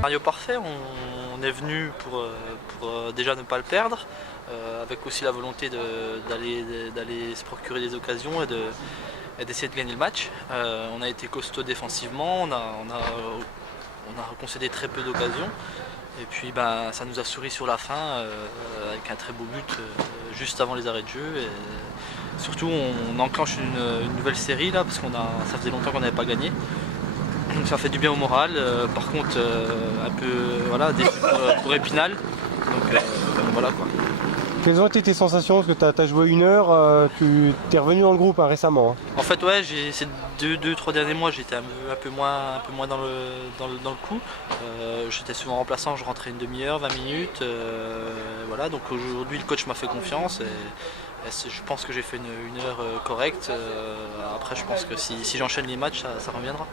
Mario Parfait, on est venu pour déjà ne pas le perdre, avec aussi la volonté d'aller se procurer des occasions et d'essayer de gagner le match. On a été costaud défensivement, on a concédé très peu d'occasions. Et puis ça nous a souri sur la fin avec un très beau but juste avant les arrêts de jeu. Et surtout on enclenche une nouvelle série là parce ça faisait longtemps qu'on n'avait pas gagné. Donc ça fait du bien au moral. Par contre un peu voilà, déçu pour Épinal. Donc voilà quoi. Quelles ont été tes sensations? Parce que tu as joué 1 heure, tu es revenu dans le groupe récemment. En fait ouais, ces 2-3 derniers mois j'étais un peu moins dans le coup. J'étais souvent remplaçant, je rentrais une demi-heure, 20 minutes. Voilà, donc aujourd'hui le coach m'a fait confiance et je pense que j'ai fait une heure correcte. Après je pense que si j'enchaîne les matchs ça reviendra.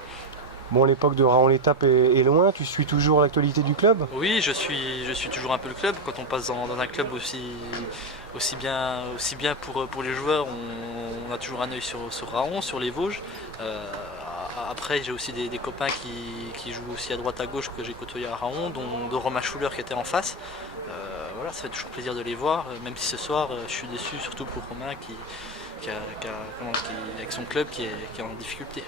Bon, l'époque de Raon L'Étape est loin, tu suis toujours l'actualité du club? Oui, je suis toujours un peu le club. Quand on passe dans un club aussi bien pour les joueurs, on a toujours un œil sur Raon, sur les Vosges. Après, j'ai aussi des copains qui jouent aussi à droite à gauche que j'ai côtoyé à Raon, dont Romain Schuller qui était en face. Voilà, ça fait toujours plaisir de les voir, même si ce soir je suis déçu, surtout pour Romain avec son club qui est en difficulté.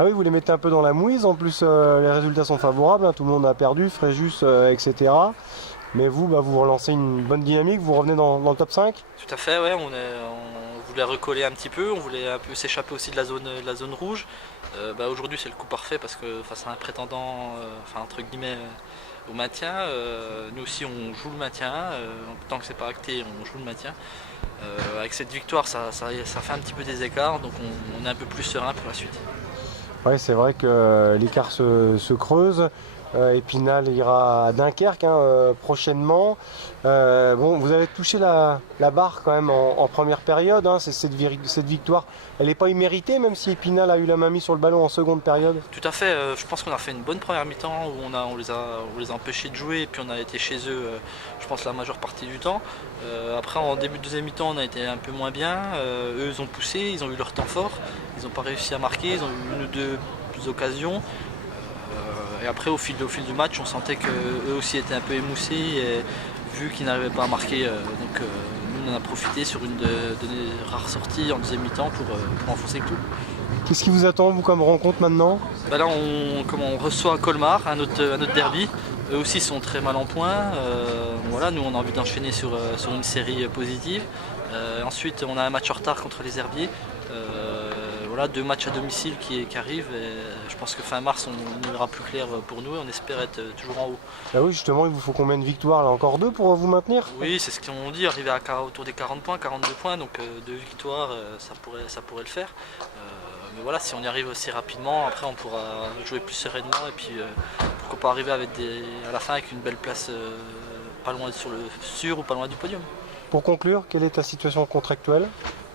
Ah oui, vous les mettez un peu dans la mouise, en plus les résultats sont favorables, hein, tout le monde a perdu, Fréjus, etc. Mais vous, vous relancez une bonne dynamique, vous revenez dans le top 5? Tout à fait, ouais, on voulait recoller un petit peu, on voulait un peu s'échapper aussi de la zone rouge. Aujourd'hui c'est le coup parfait parce que face à un prétendant, entre guillemets, au maintien, nous aussi on joue le maintien, tant que c'est pas acté on joue le maintien. Avec cette victoire ça fait un petit peu des écarts, donc on est un peu plus serein pour la suite. Oui, c'est vrai que l'écart se creuse. Épinal ira à Dunkerque prochainement. Bon, vous avez touché la barre quand même en première période. Hein. Cette victoire, elle n'est pas imméritée, même si Épinal a eu la main mise sur le ballon en seconde période. Tout à fait. Je pense qu'on a fait une bonne première mi-temps où on les a empêchés de jouer et puis on a été chez eux, je pense, la majeure partie du temps. Après, en début de deuxième mi-temps, on a été un peu moins bien. Eux, ils ont poussé, ils ont eu leur temps fort. Ils n'ont pas réussi à marquer, ils ont eu 1 ou 2 occasions. Et après, au fil du match, on sentait qu'eux aussi étaient un peu émoussés, et vu qu'ils n'arrivaient pas à marquer. Nous, on en a profité sur une de rares sorties en deuxième mi-temps pour enfoncer le clou. Qu'est-ce qui vous attend, vous, comme rencontre maintenant? Là, on reçoit Colmar, un autre derby. Eux aussi sont très mal en point. Voilà, nous, on a envie d'enchaîner sur une série positive. Ensuite, on a un match en retard contre les Herbiers. Voilà, 2 matchs à domicile qui arrivent. Et je pense que fin mars, on ira plus clair pour nous et on espère être toujours en haut. Ah oui, justement, il vous faut combien de victoires là? Encore 2 pour vous maintenir? Oui, c'est ce qu'on dit, arriver autour des 40 points, 42 points, donc 2 victoires, ça pourrait le faire. Mais voilà, si on y arrive aussi rapidement, après on pourra jouer plus sereinement et puis pourquoi pas arriver à la fin avec une belle place pas loin sur ou pas loin du podium. Pour conclure, quelle est ta situation contractuelle?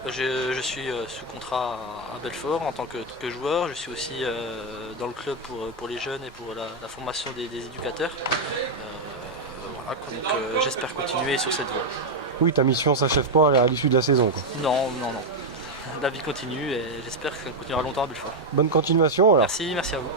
Je suis sous contrat à Belfort en tant que joueur. Je suis aussi dans le club pour les jeunes et pour la formation des éducateurs. Voilà, donc j'espère continuer sur cette voie. Oui, ta mission s'achève pas à l'issue de la saison, quoi. Non. La vie continue et j'espère qu'elle continuera longtemps à Belfort. Bonne continuation alors. Merci à vous.